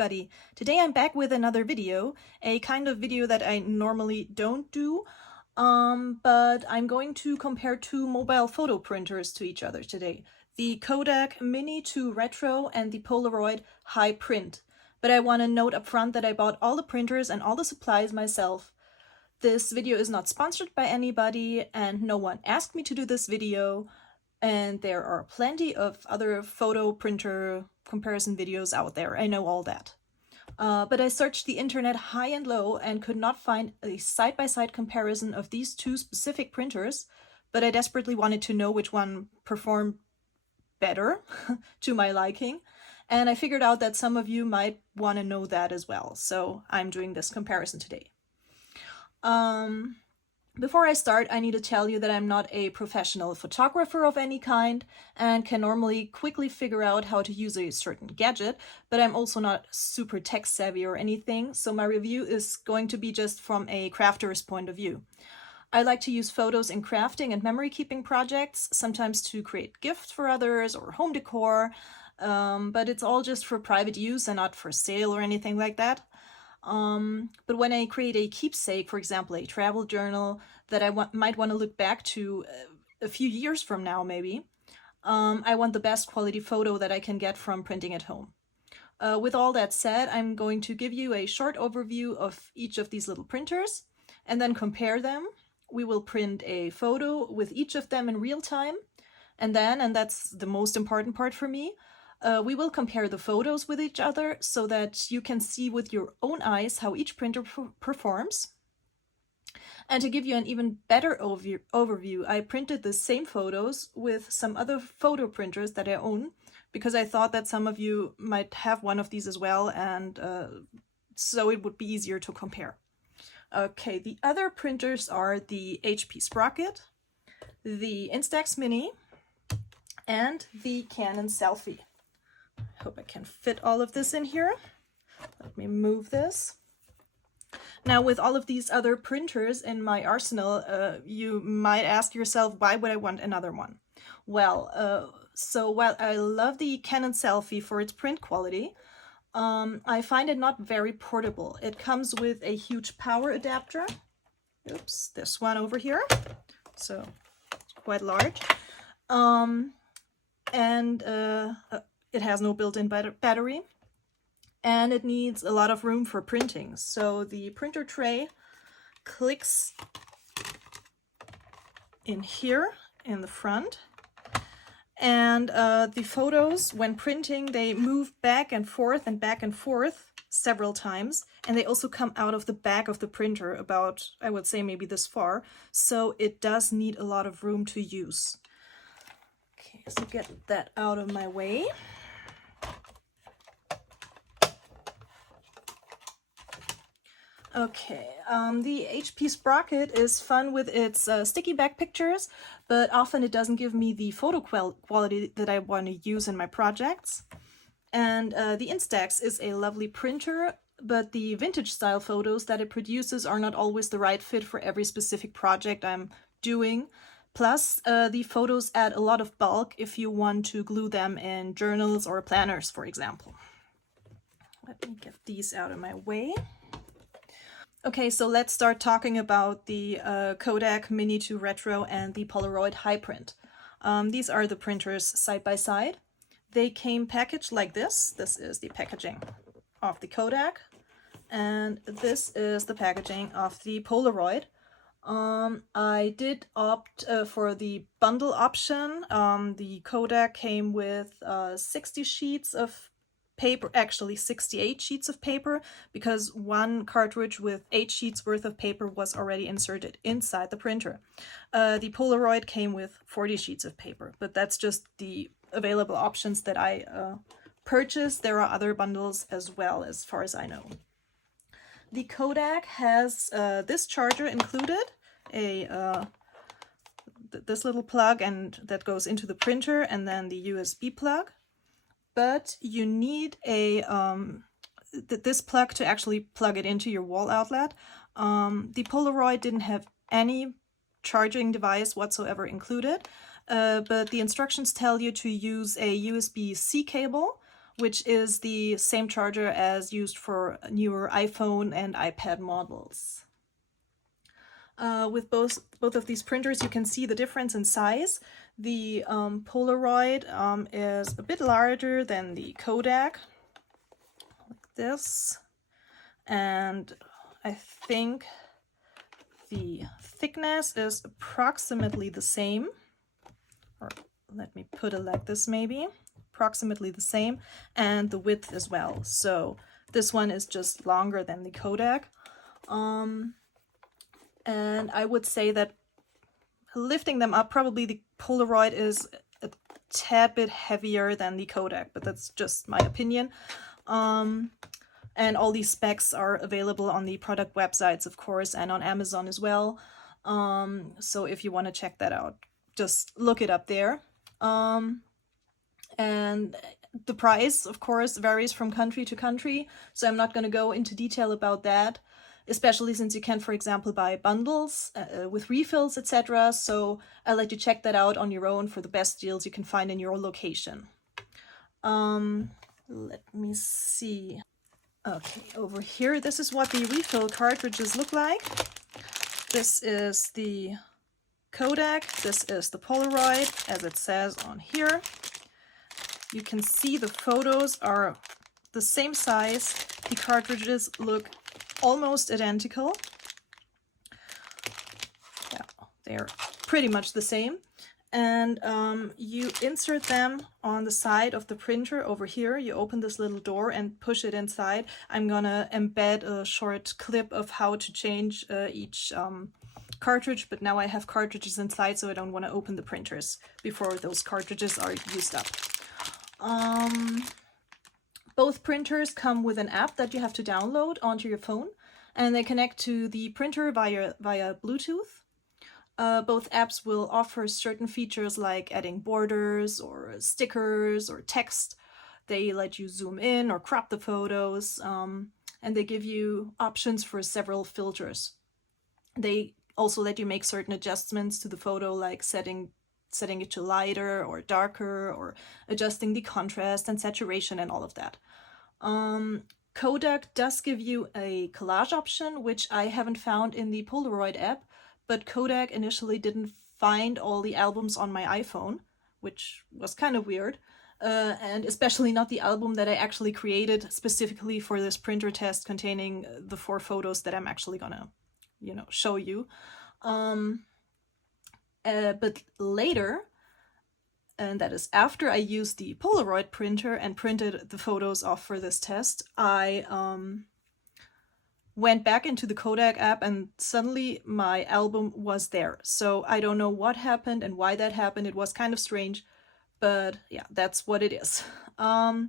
everybody! Today I'm back with another video, a kind of video that I normally don't do, but I'm going to compare two mobile photo printers to each other today. The Kodak Mini 2 Retro and the Polaroid High Print. But I want to note up front that I bought all the printers and all the supplies myself. This video is not sponsored by anybody and no one asked me to do this video. And there are plenty of other photo printer comparison videos out there, I know all that. But I searched the internet high and low and could not find a side-by-side comparison of these two specific printers, but I desperately wanted to know which one performed better to my liking, and I figured out that some of you might want to know that as well, so I'm doing this comparison today. Before I start, I need to tell you that I'm not a professional photographer of any kind and can normally quickly figure out how to use a certain gadget, but I'm also not super tech savvy or anything, so my review is going to be just from a crafter's point of view. I like to use photos in crafting and memory keeping projects, sometimes to create gifts for others or home decor, but it's all just for private use and not for sale or anything like that. But when I create a keepsake, for example, a travel journal that I might want to look back to a few years from now, maybe, I want the best quality photo that I can get from printing at home. With all that said, I'm going to give you a short overview of each of these little printers and then compare them. We will print a photo with each of them in real time, and then, and that's the most important part for me, we will compare the photos with each other so that you can see with your own eyes how each printer performs. And to give you an even better overview, I printed the same photos with some other photo printers that I own, because I thought that some of you might have one of these as well, and so it would be easier to compare. Okay, the other printers are the HP Sprocket, the Instax Mini, and the Canon Selphy. I hope I can fit all of this in here. Let me move this. Now, with all of these other printers in my arsenal, you might ask yourself, why would I want another one? Well, so while I love the Canon Selphy for its print quality, I find it not very portable. It comes with a huge power adapter. Oops, this one over here. So it's quite large. It has no built-in battery, and it needs a lot of room for printing. So the printer tray clicks in here in the front, and the photos, when printing, they move back and forth several times, and they also come out of the back of the printer about, I would say, maybe this far, so it does need a lot of room to use. Okay, so get that out of my way. Okay, the HP Sprocket is fun with its sticky back pictures, but often it doesn't give me the photo quality that I want to use in my projects. And the Instax is a lovely printer, but the vintage style photos that it produces are not always the right fit for every specific project I'm doing. Plus, the photos add a lot of bulk if you want to glue them in journals or planners, for example. Let me get these out of my way. Okay, so let's start talking about the Kodak Mini 2 Retro and the Polaroid High Print. These are the printers side by side. They came packaged like this. This is the packaging of the Kodak, and this is the packaging of the Polaroid. I did opt for the bundle option. The Kodak came with 60 sheets of paper, actually 68 sheets of paper, because one cartridge with 8 sheets worth of paper was already inserted inside the printer. The Polaroid came with 40 sheets of paper, but that's just the available options that I purchased. There are other bundles as well, as far as I know. The Kodak has this charger included, this little plug, and that goes into the printer, and then the USB plug. But you need a this plug to actually plug it into your wall outlet. The Polaroid didn't have any charging device whatsoever included, but the instructions tell you to use a USB-C cable, which is the same charger as used for newer iPhone and iPad models. With both of these printers, you can see the difference in size. The Polaroid is a bit larger than the Kodak, like this, and I think the thickness is approximately the same, or let me put it like this maybe, approximately the same, and the width as well. So this one is just longer than the Kodak. And I would say that lifting them up, probably the Polaroid is a tad bit heavier than the Kodak, but that's just my opinion. And all these specs are available on the product websites, of course, and on Amazon as well. So if you want to check that out, just look it up there. And the price, of course, varies from country to country, so I'm not going to go into detail about that, especially since you can, for example, buy bundles with refills, etc. So I'll let you check that out on your own for the best deals you can find in your location. Let me see. Okay, over here, this is what the refill cartridges look like. This is the Kodak, this is the Polaroid, as it says on here. You can see the photos are the same size. The cartridges look almost identical. Yeah, they're pretty much the same. And you insert them on the side of the printer over here. You open this little door and push it inside. I'm gonna embed a short clip of how to change each cartridge, but now I have cartridges inside, so I don't want to open the printers before those cartridges are used up. Both printers come with an app that you have to download onto your phone, and they connect to the printer via Bluetooth. Both apps will offer certain features like adding borders or stickers or text. They let you zoom in or crop the photos, and they give you options for several filters. They also let you make certain adjustments to the photo, like setting it to lighter or darker, or adjusting the contrast and saturation and all of that. Kodak does give you a collage option, which I haven't found in the Polaroid app, but Kodak initially didn't find all the albums on my iPhone, which was kind of weird, and especially not the album that I actually created specifically for this printer test, containing the 4 photos that I'm actually gonna, show you. But later, and that is after I used the Polaroid printer and printed the photos off for this test, I went back into the Kodak app and suddenly my album was there. So I don't know what happened and why that happened. It was kind of strange, but yeah, that's what it is. The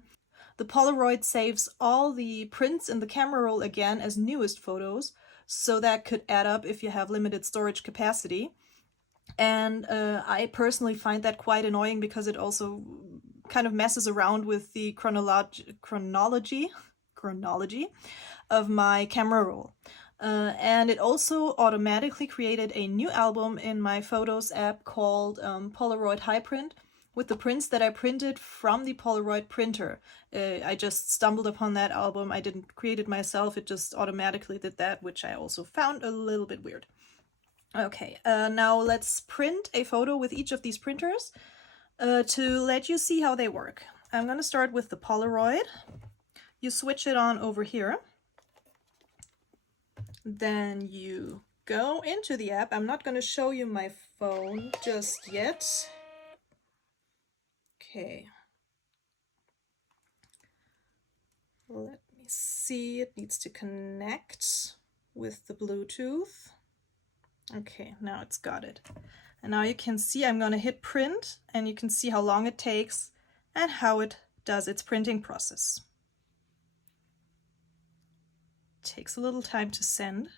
Polaroid saves all the prints in the camera roll again as newest photos, so that could add up if you have limited storage capacity. And I personally find that quite annoying because it also kind of messes around with the chronology of my camera roll. And it also automatically created a new album in my Photos app called Polaroid High Print, with the prints that I printed from the Polaroid printer. I just stumbled upon that album. I didn't create it myself. It just automatically did that, which I also found a little bit weird. Okay, now let's print a photo with each of these printers to let you see how they work. I'm going to start with the Polaroid. You switch it on over here. Then you go into the app. I'm not going to show you my phone just yet. Okay. Let me see. It needs to connect with the Bluetooth. Okay, now it's got it. And now you can see I'm going to hit print, and you can see how long it takes and how it does its printing process. It takes a little time to send.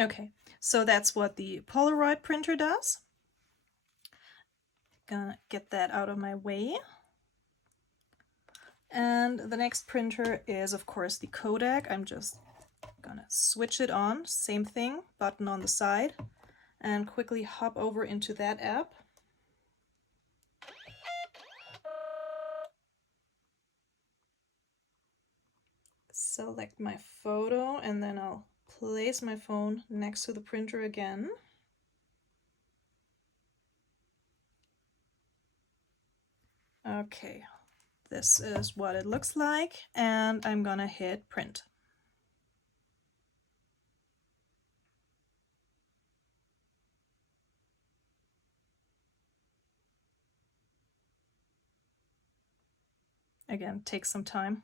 Okay, so that's what the Polaroid printer does. Gonna get that out of my way. And the next printer is, of course, the Kodak. I'm just gonna switch it on, same thing, button on the side, and quickly hop over into that app. Select my photo, and then I'll place my phone next to the printer again. Okay, this is what it looks like, and I'm gonna hit print. Again, takes some time.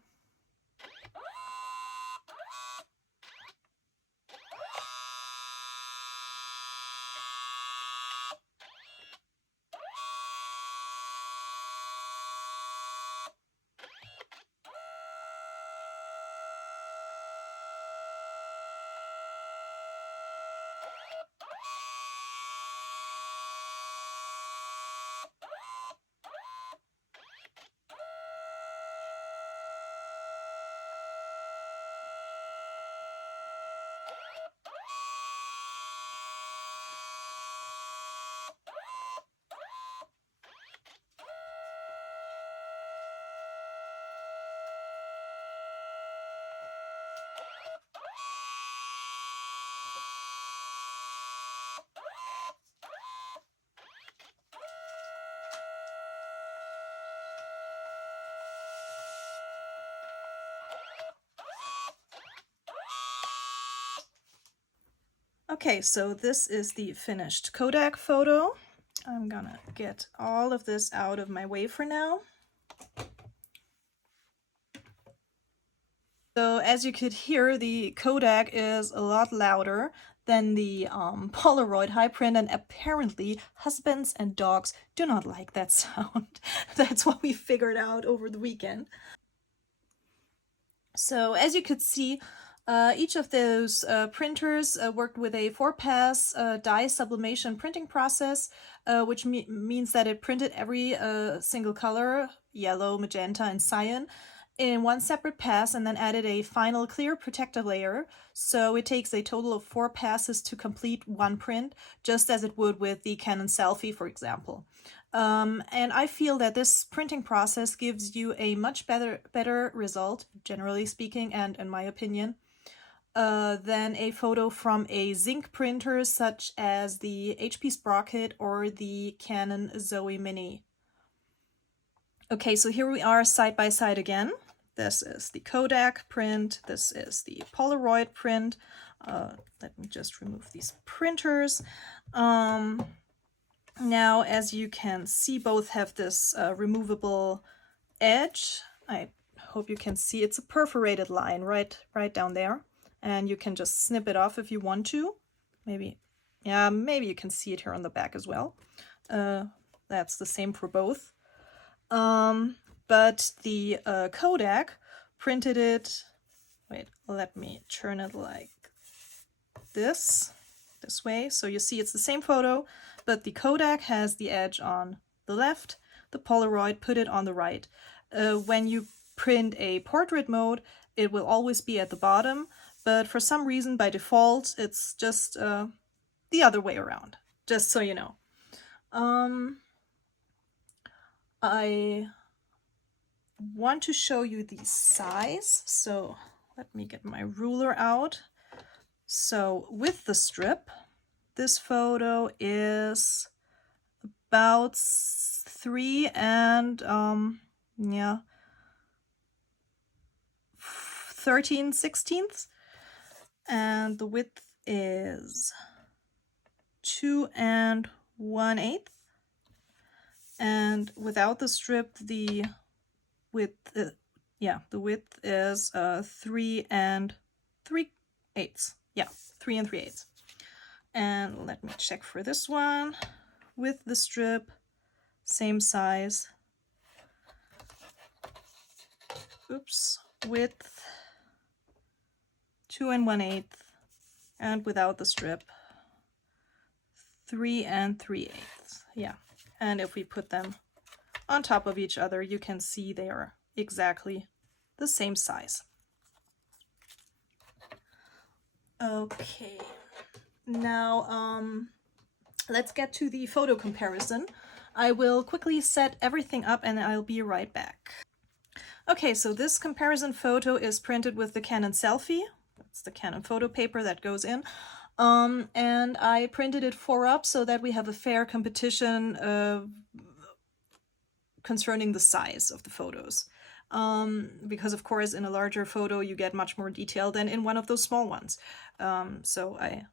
Okay, so this is the finished Kodak photo. I'm gonna get all of this out of my way for now. So as you could hear, the Kodak is a lot louder than the Polaroid high print, and apparently husbands and dogs do not like that sound. That's what we figured out over the weekend. So as you could see, each of those printers worked with a 4-pass dye sublimation printing process, which means that it printed every single color, yellow, magenta, and cyan, in one separate pass, and then added a final clear protective layer. So it takes a total of 4 passes to complete one print, just as it would with the Canon Selphy, for example. And I feel that this printing process gives you a much better result, generally speaking, and in my opinion, than a photo from a zinc printer such as the HP Sprocket or the Canon Mini. Okay, so here we are side by side again. This is the Kodak print, this is the Polaroid print. Let me just remove these printers. Now, as you can see, both have this removable edge. I hope you can see it's a perforated line right down there. And you can just snip it off if you want to. Maybe you can see it here on the back as well. That's the same for both. But the Kodak printed it, wait, let me turn it like this way. So you see it's the same photo, but the Kodak has the edge on the left, the Polaroid put it on the right. When you print a portrait mode, it will always be at the bottom, but for some reason, by default, it's just the other way around, just so you know. I want to show you the size, so let me get my ruler out. So with the strip, this photo is about 3 and 13/16, and the width is 2 1/8. And without the strip, the width is 3 3/8. Yeah, 3 3/8. And let me check for this one. With the strip, same size. Oops, width 2 1/8, and without the strip, 3 3/8. Yeah, and if we put them on top of each other, you can see they are exactly the same size. Okay, now let's get to the photo comparison. I will quickly set everything up and I'll be right back. Okay, so this comparison photo is printed with the Canon Selphy. That's the Canon photo paper that goes in. And I printed it 4-up so that we have a fair competition concerning the size of the photos. Because of course in a larger photo you get much more detail than in one of those small ones. So I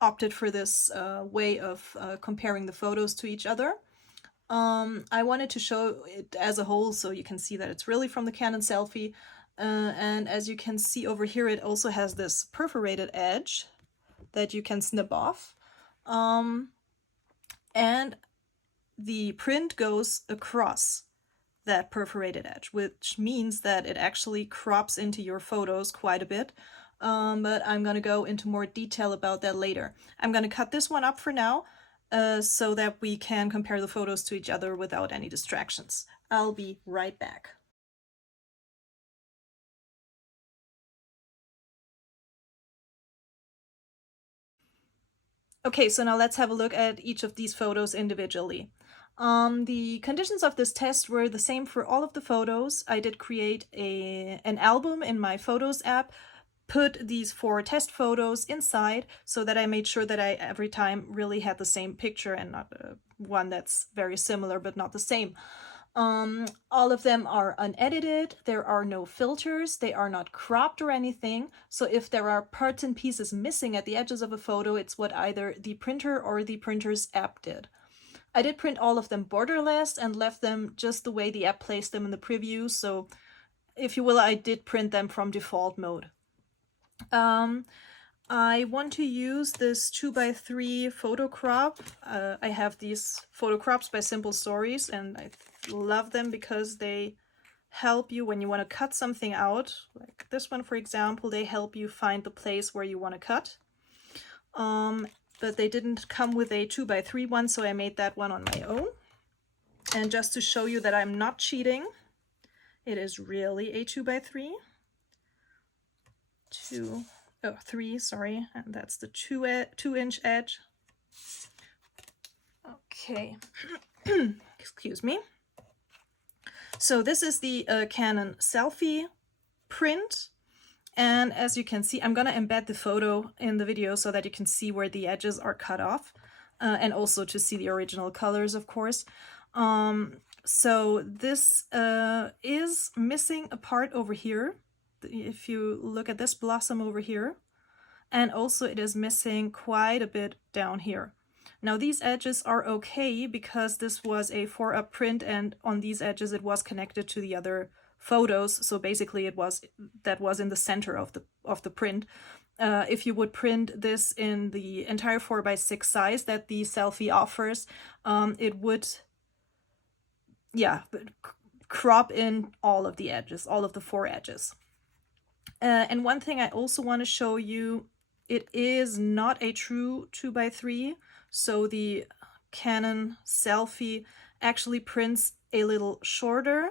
opted for this way of comparing the photos to each other. I wanted to show it as a whole so you can see that it's really from the Canon Selphy. And as you can see over here, it also has this perforated edge that you can snip off. And the print goes across that perforated edge, which means that it actually crops into your photos quite a bit. But I'm going to go into more detail about that later. I'm going to cut this one up for now so that we can compare the photos to each other without any distractions. I'll be right back. Okay, so now let's have a look at each of these photos individually. The conditions of this test were the same for all of the photos. I did create an album in my Photos app, put these 4 test photos inside so that I made sure that I every time really had the same picture and not one that's very similar but not the same. All of them are unedited, there are no filters, they are not cropped or anything, so if there are parts and pieces missing at the edges of a photo, it's what either the printer or the printer's app did. I did print all of them borderless and left them just the way the app placed them in the preview, so if you will, I did print them from default mode. I want to use this 2x3 photo crop. I have these photo crops by Simple Stories and I love them because they help you when you want to cut something out. Like this one, for example, they help you find the place where you want to cut. But they didn't come with a 2x3 one, so I made that one on my own. And just to show you that I'm not cheating, it is really a 2x3. 3, sorry, and that's the 2-inch edge. Okay, excuse me. So this is the Canon Selphy print, and as you can see, I'm gonna embed the photo in the video so that you can see where the edges are cut off, and also to see the original colors, of course. So this is missing a part over here. If you look at this blossom over here, and also it is missing quite a bit down here. Now these edges are okay because this was a 4-up print and on these edges it was connected to the other photos, so basically that was in the center of the print. If you would print this in the entire 4x6 size that the Selphy offers, it would crop in all of the edges, all of the 4 edges. And one thing I also want to show you, it is not a true 2x3, so the Canon Selphy actually prints a little shorter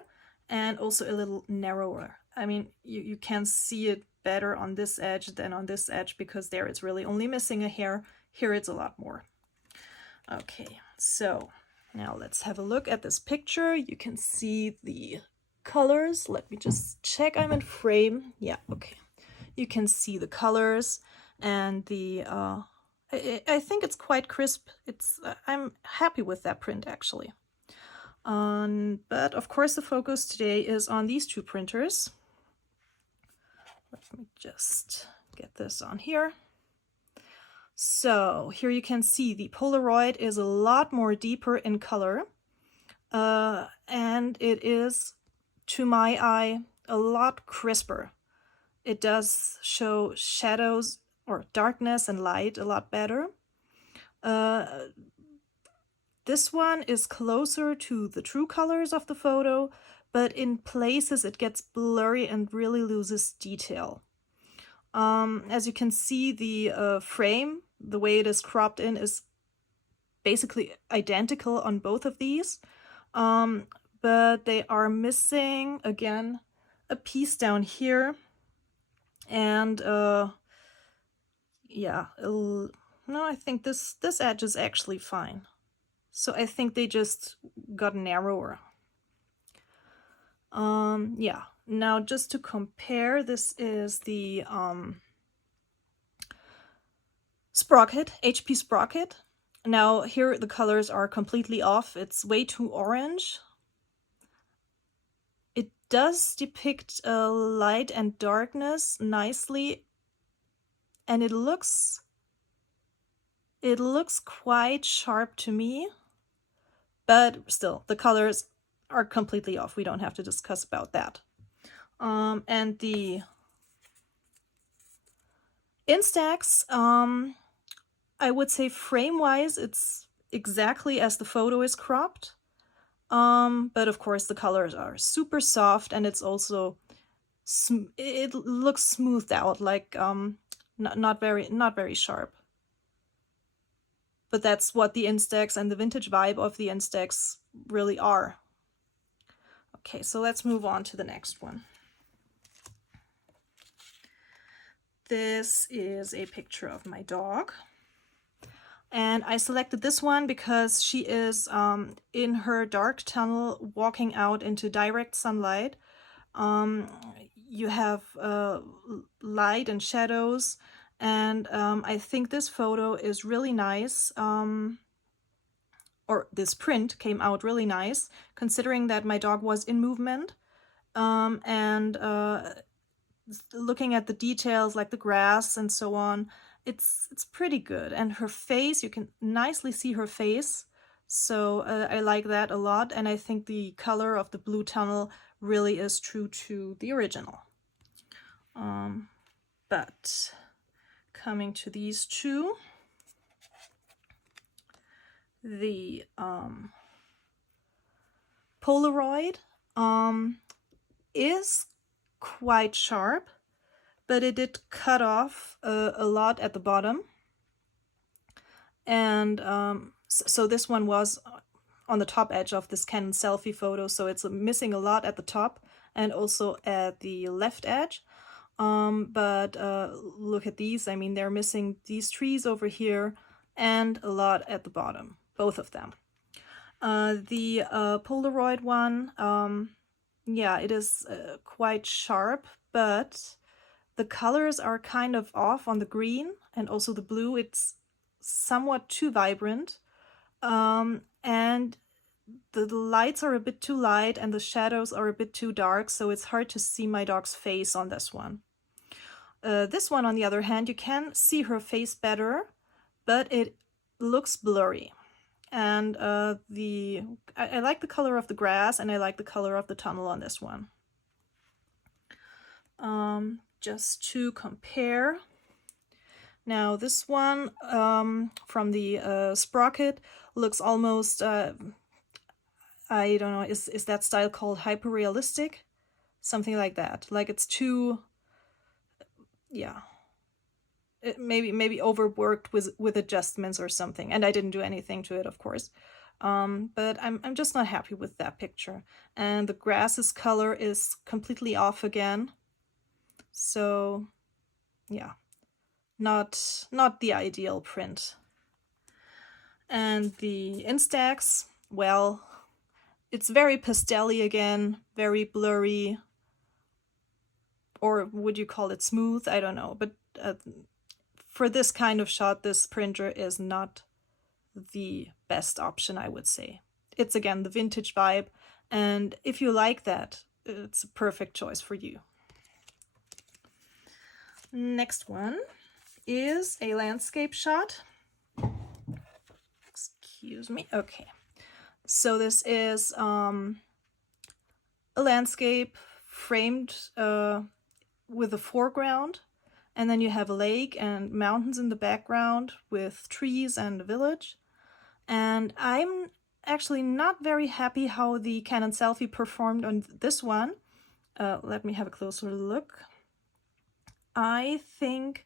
and also a little narrower. I mean, you can see it better on this edge than on this edge because there it's really only missing a hair. Here it's a lot more. Okay, so now let's have a look at this picture. You can see the colors. Let me just check I'm in frame. Yeah, okay. You can see the colors and the I think it's quite crisp. I'm happy with that print actually. But of course the focus today is on these 2 printers. Let me just get this on here. So here you can see the Polaroid is a lot more deeper in color, and it is, to my eye, a lot crisper. It does show shadows or darkness and light a lot better. This one is closer to the true colors of the photo, but in places it gets blurry and really loses detail. As you can see, the frame, the way it is cropped in, is basically identical on both of these, but they are missing, again, a piece down here, and yeah, no, I think this edge is actually fine. So I think they just got narrower. Yeah, now just to compare, this is the Sprocket, HP Sprocket. Now here the colors are completely off. It's way too orange. It does depict light and darkness nicely, and it looks quite sharp to me, but still the colors are completely off. We don't have to discuss about that. And the Instax, I would say frame-wise, it's exactly as the photo is cropped. But of course the colors are super soft, and it's also it looks smoothed out, like not very sharp. But that's what the Instax and the vintage vibe of the Instax really are. Okay, so let's move on to the next one. This is a picture of my dog. And I selected this one because she is in her dark tunnel walking out into direct sunlight. You have light and shadows, and I think this photo is really nice, or this print came out really nice, considering that my dog was in movement, and looking at the details like the grass and so on, it's pretty good. And her face, you can nicely see her face, so I like that a lot, and I think the color of the blue tunnel really is true to the original. But coming to these two, the Polaroid is quite sharp, but it did cut off a lot at the bottom, and so this one was on the top edge of this Canon Selphy photo, so it's missing a lot at the top and also at the left edge. But look at these. I mean, they're missing these trees over here and a lot at the bottom, both of them. The Polaroid one, yeah, it is quite sharp, but the colors are kind of off on the green and also the blue. It's somewhat too vibrant, and the lights are a bit too light and the shadows are a bit too dark, so it's hard to see my dog's face on this one. This one, on the other hand, you can see her face better, but it looks blurry. And I like the color of the grass, and I like the color of the tunnel on this one. Just to compare, now this one from the Sprocket looks almost, I don't know, is that style called hyper-realistic? Something like that. Like it's too, yeah, it maybe overworked with adjustments or something, and I didn't do anything to it, of course. But I'm just not happy with that picture. And the grass's color is completely off again. So yeah, not the ideal print. And the Instax, well, it's very pastel-y again, very blurry. Or would you call it smooth? I don't know. But for this kind of shot, this printer is not the best option, I would say. It's again the vintage vibe, and if you like that, it's a perfect choice for you. Next one is a landscape shot. Excuse me. Okay. So this is a landscape framed with a foreground, and then you have a lake and mountains in the background with trees and a village. And I'm actually not very happy how the Canon Selphy performed on this one. Let me have a closer look. I think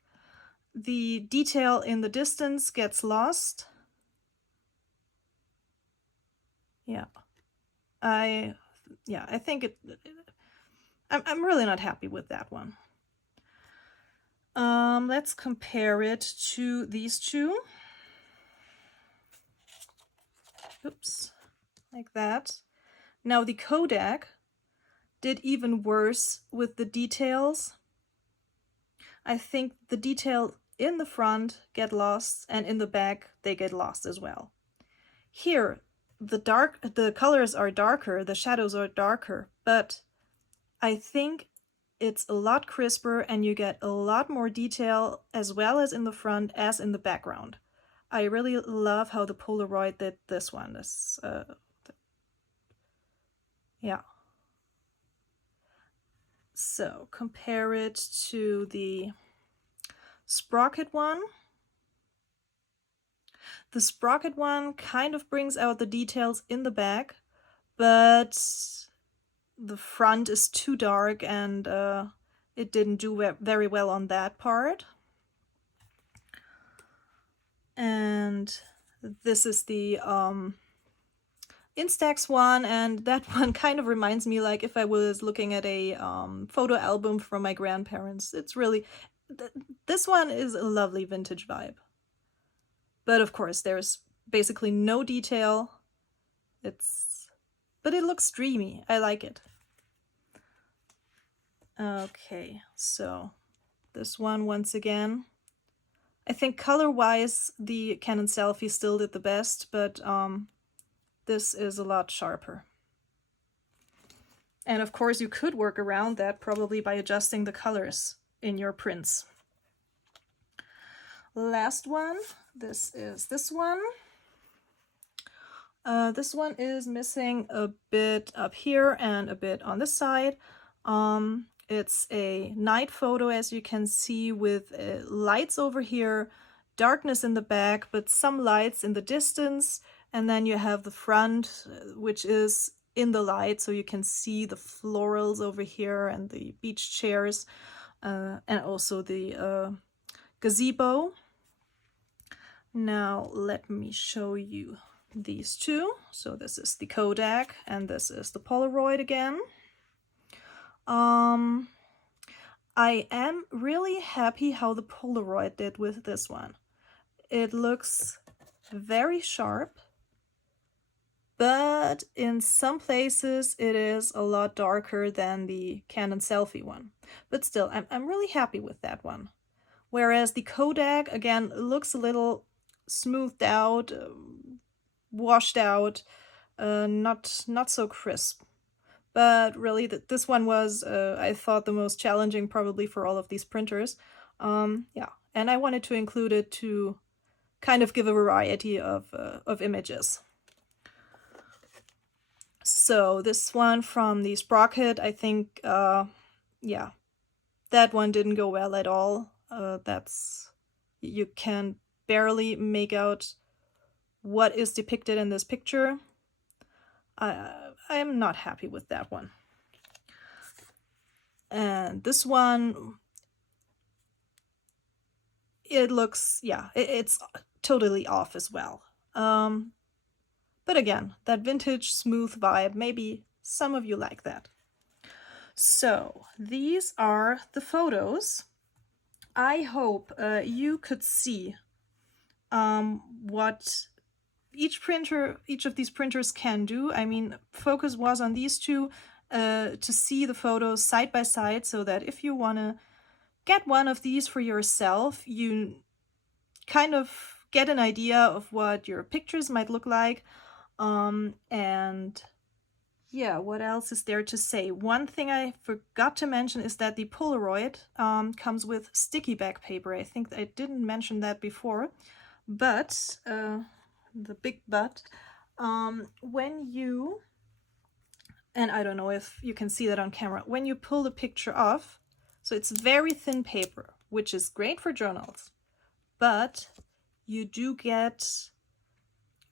the detail in the distance gets lost. Yeah, I think I'm really not happy with that one. Let's compare it to these two. Oops, like that. Now the Kodak did even worse with the details. I think the detail in the front get lost, and in the back they get lost as well. Here, the colors are darker, the shadows are darker, but I think it's a lot crisper and you get a lot more detail as well as in the front as in the background. I really love how the Polaroid did this one. Yeah. So compare it to the Sprocket one. The Sprocket one kind of brings out the details in the back, but the front is too dark and it didn't do very well on that part. And this is the Instax one, and that one kind of reminds me like if I was looking at a photo album from my grandparents. It's really, this one is a lovely vintage vibe. But of course, there's basically no detail. But it looks dreamy. I like it. Okay, so this one once again. I think color-wise, the Canon Selphy still did the best, but this is a lot sharper. And of course, you could work around that probably by adjusting the colors in your prints. Last one, this is this one. This one is missing a bit up here and a bit on this side. It's a night photo, as you can see, with lights over here, darkness in the back, but some lights in the distance. And then you have the front, which is in the light, so you can see the florals over here and the beach chairs, and also the gazebo. Now let me show you these two. So this is the Kodak and this is the Polaroid again. I am really happy how the Polaroid did with this one. It looks very sharp, but in some places it is a lot darker than the Canon Selphy one. But still, I'm really happy with that one. Whereas the Kodak, again, looks a little smoothed out, washed out, not so crisp. But really, this one was, I thought, the most challenging probably for all of these printers. Yeah, and I wanted to include it to kind of give a variety of images. So this one from the Sprocket, I think, yeah, that one didn't go well at all. You can barely make out what is depicted in this picture. I am not happy with that one. And this one, it looks, yeah, it's totally off as well. But again, that vintage smooth vibe, maybe some of you like that. So these are the photos. I hope you could see what each of these printers can do. I mean, focus was on these two to see the photos side by side, so that if you want to get one of these for yourself, you kind of get an idea of what your pictures might look like. And yeah, what else is there to say? One thing I forgot to mention is that the Polaroid comes with sticky back paper. I think I didn't mention that before, but the big but, when you, and I don't know if you can see that on camera, when you pull the picture off, so it's very thin paper, which is great for journals, but you do get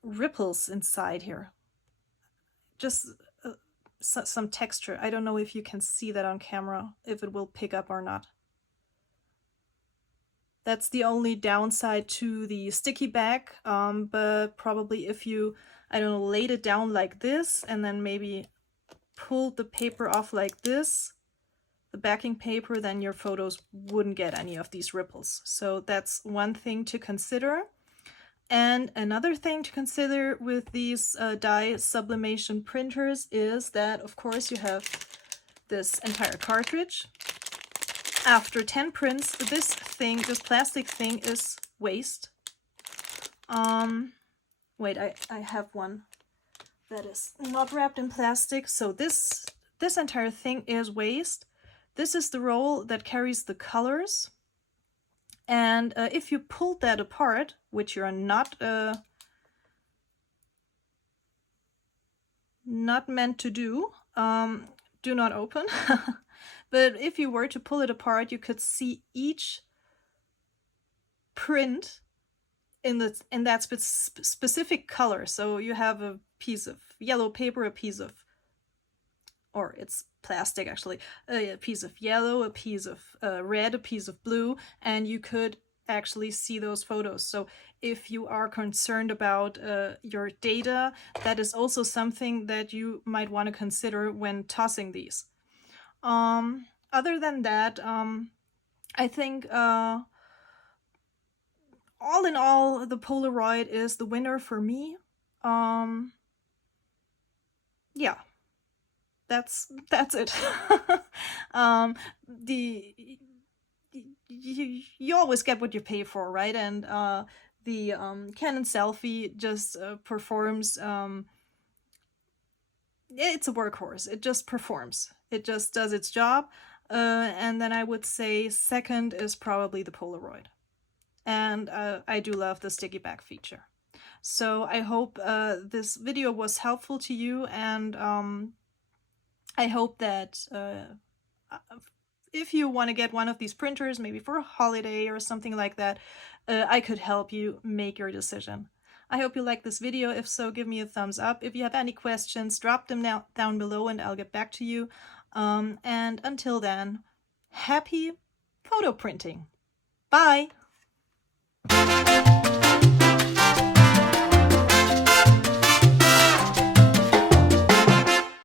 ripples inside here. Just some texture. I don't know if you can see that on camera, if it will pick up or not. That's the only downside to the sticky back, but probably if you, I don't know, laid it down like this and then maybe pulled the paper off like this, the backing paper, then your photos wouldn't get any of these ripples. So that's one thing to consider. And another thing to consider with these dye sublimation printers is that, of course, you have this entire cartridge. After 10 prints, this plastic thing is waste. Wait, I have one that is not wrapped in plastic. So this entire thing is waste. This is the roll that carries the colors. And if you pulled that apart, which you're not meant to do not open. But if you were to pull it apart, you could see each print in that specific color. So you have a piece of yellow paper, a piece of, or it's plastic actually, a piece of yellow, a piece of red, a piece of blue, and you could actually see those photos. So if you are concerned about your data, that is also something that you might want to consider when tossing these. Other than that, I think all in all, the Polaroid is the winner for me. Yeah, that's it. You always get what you pay for, right? And the Canon Selphy just performs. It's a workhorse. It just performs. It just does its job. And then I would say second is probably the Polaroid. And I do love the sticky back feature. So I hope this video was helpful to you, and I hope that if you want to get one of these printers, maybe for a holiday or something like that, I could help you make your decision. I hope you liked this video. If so, give me a thumbs up. If you have any questions, drop them down below and I'll get back to you. And until then, happy photo printing. Bye!